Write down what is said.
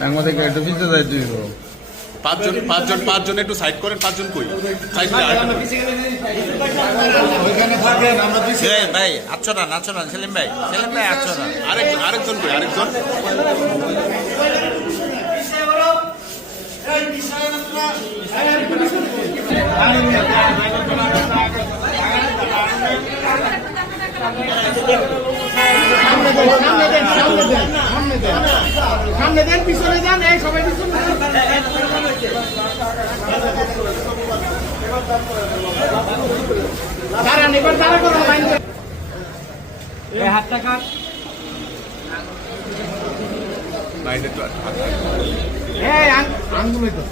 আমাদের একটু পিছিয়ে যাই তুই পাঁচজন একটু সাইড করেন, পাঁচজন কই সাইড ভাই আচ্ছা না সেলিম ভাই আচ্ছা না আরেকজন কই আরেকজন সামনে দেন পিছনে যান এই সবাই পিছনে দাঁড়ান এবার দাঁড়া করো এই হাতটা কাট মাইন্ডে তো এই আঙ্গুলে তো